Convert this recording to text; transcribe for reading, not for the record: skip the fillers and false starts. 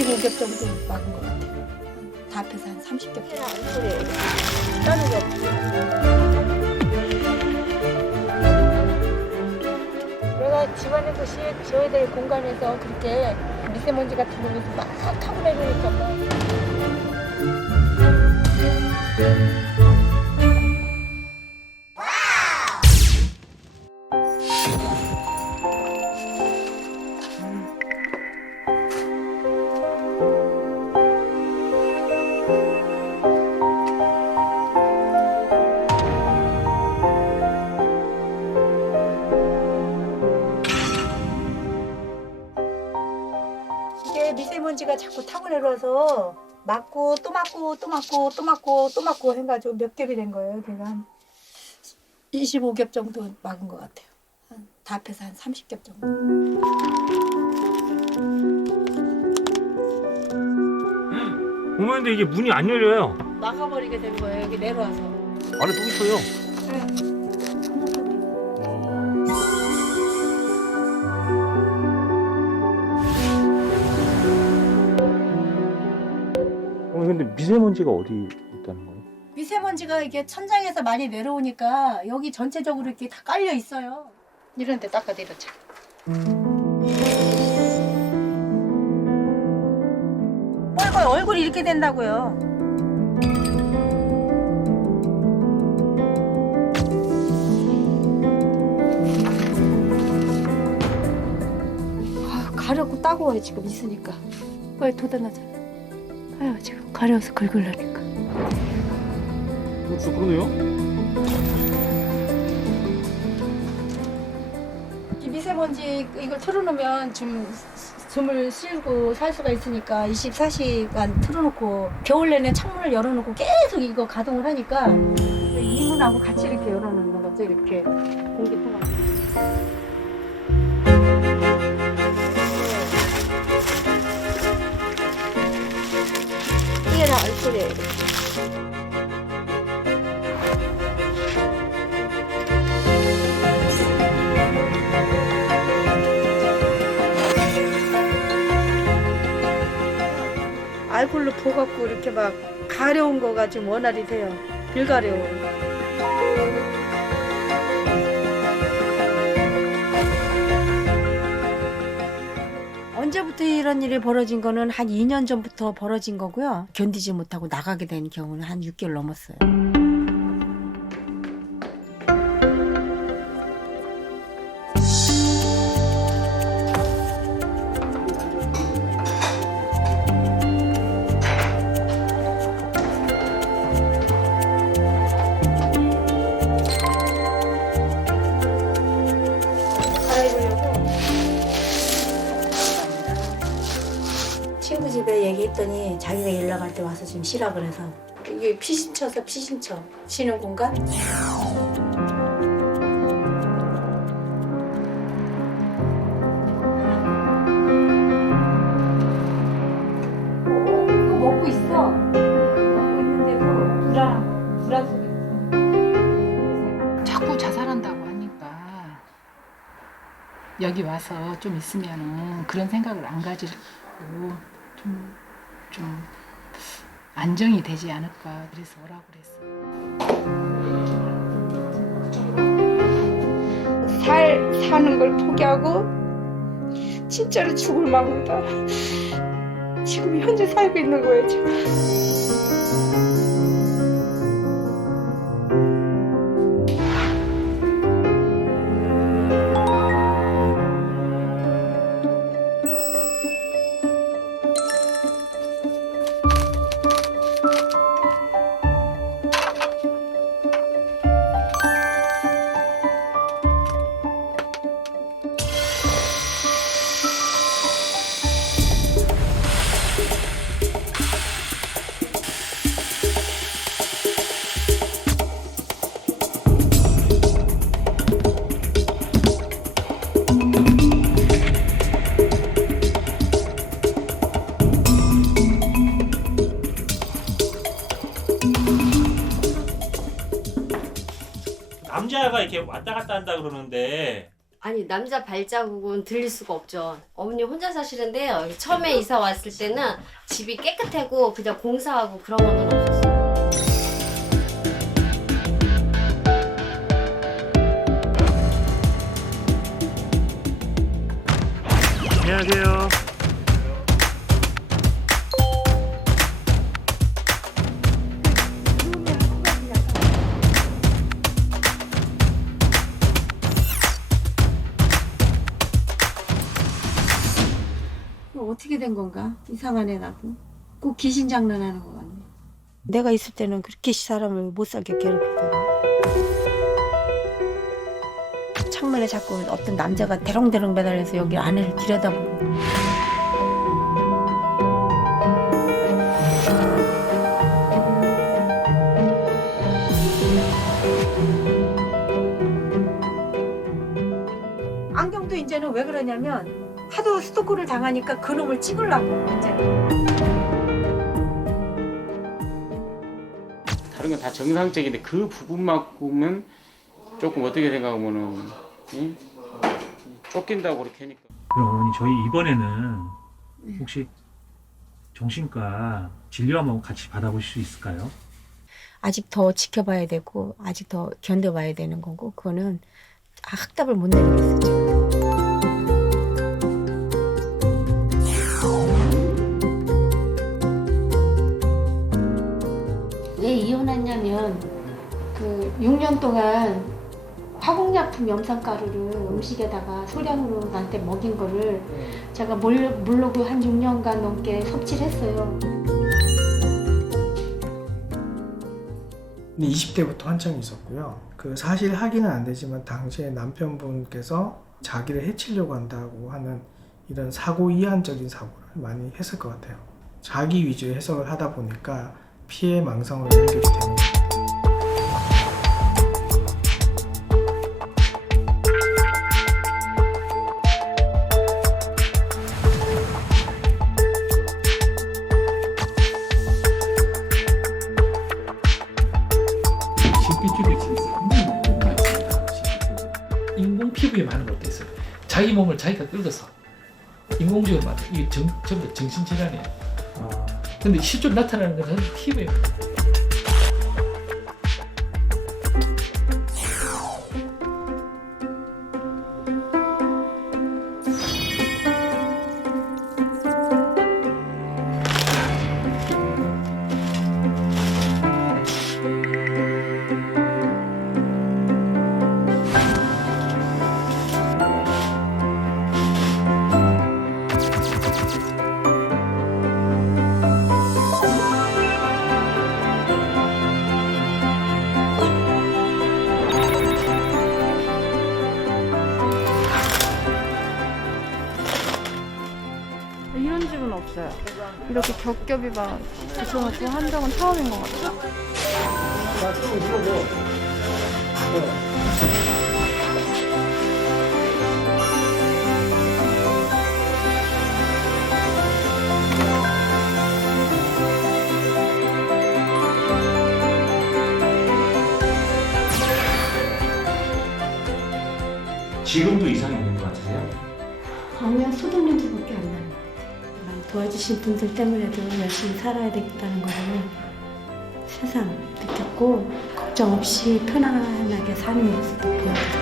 25겹 정도 막은 것 같아요. 다 합해서 한 30겹 정도. 그래. 다른 거 없지. 내가 집안에서 지어야 될 공간에서 그렇게 미세먼지 같은 거에서 막 타고 내려오니까 뭐. 이게 미세먼지가 자꾸 타고 내려와서 맞고 또 맞고 또 맞고 또 맞고 또 맞고 해가지고 몇 겹이 된 거예요. 제가 한 25겹 정도 막은 것 같아요. 다 합해서 한 30겹 정도. 어머니, 이게 문이 안 열려요. 막아버리게 된 거예요. 여기 내려와서. 안에 또 있어요. 네. 근데 미세먼지가 어디 있다는 거예요? 미세먼지가 이게 천장에서 많이 내려오니까 여기 전체적으로 이렇게 다 깔려 있어요. 이런 데 닦아드렸죠. 뻘뻘 얼굴이 이렇게 된다고요. 가렵고 따가워요 지금 있으니까. 왜 돋아나잖아. 아유 지금 가려워서 긁으려니까. 진짜 그러네요. 이 미세먼지 이걸 틀어놓으면 좀 숨을 쉬고 살 수가 있으니까 24시간 틀어놓고 겨울 내내 창문을 열어놓고 계속 이거 가동을 하니까 이문하고 같이 이렇게 열어놓는 거죠. 이렇게 공기 통하게. 이게 다 얼굴이에요. 알콜로 부어갖고 이렇게 막 가려운 거가 지금 원활이 돼요. 일가려워. 언제부터 이런 일이 벌어진 거는 한 2년 전부터 벌어진 거고요. 견디지 못하고 나가게 된 경우는 한 6개월 넘었어요. 친구 집에 얘기했더니 자기가 연락할 때 와서 지금 쉬라 그래서 이게 피신처서 피신처 쉬는 공간? 이거 먹고 있어. 먹고 있는데도 불안 속에 자꾸 자살한다고 하니까 여기 와서 좀 있으면은 그런 생각을 안 가지고 좀 안정이 되지 않을까 그래서 오라고 그랬어요. 사는 걸 포기하고 진짜로 죽을 마음이다. 지금 현재 살고 있는 거예요 지금. 남자가 이렇게 왔다 갔다 한다 그러는데 아니 남자 발자국은 들릴 수가 없죠. 어머니 혼자 사시는데요. 처음에 이사 왔을 때는 집이 깨끗하고 그냥 공사하고 그런 거는 없었어요. 안녕하세요. 어떻게 된 건가? 이상하네 나도. 꼭 귀신 장난하는 것 같네. 내가 있을 때는 그렇게 사람을 못 살게 괴롭히거든. 창문에 자꾸 어떤 남자가 대롱대롱 매달려서 여기 안을 들여다보고. 안경도 이제는 왜 그러냐면 하도 스토커를 당하니까 그놈을 찍으려고 이제는. 다른 건 다 정상적인데 그 부분만큼은 조금 어떻게 생각하면은 쫓긴다고 그렇게 하니까. 그럼 어머니 저희 이번에는 혹시 정신과 진료 한번 같이 받아보실 수 있을까요? 아직 더 지켜봐야 되고 아직 더 견뎌봐야 되는 거고 그거는 확답을 못 내리겠어 지금. 왜 이혼했냐면 그 6년 동안 화공약품 염산가루를 음식에다가 소량으로 나한테 먹인 거를 제가 모르고 한 6년간 넘게 섭취를 했어요. 20대부터 한창 있었고요. 그 사실 확인은 안 되지만 당시에 남편분께서 자기를 해치려고 한다고 하는 이런 사고 이한적인 사고를 많이 했을 것 같아요. 자기 위주의 해석을 하다 보니까 피해 망상으로 연결이 되는 겁니다. 신비주의 진짜 상당히 많이 있습니다. 인공 피부에 많은 것도 있어요. 자기 몸을 자기가 긁어서 인공적으로 만든 이게 전부 다 정신질환이에요. 근데 실제로 나타나는 것은 피부에. 이런 집은 없어요. 이렇게 겹겹이 막 붙여놓고 한 적은 처음인 것 같아요. 지금도 이상이 있는 것 같으세요? 아니요, 소독 냄새밖에 안 나는 것 같아요. 많이 도와주신 분들 때문에도 열심히 살아야 되겠다는 거를 새삼 느꼈고 걱정 없이 편안하게 사는 모습도 보여요.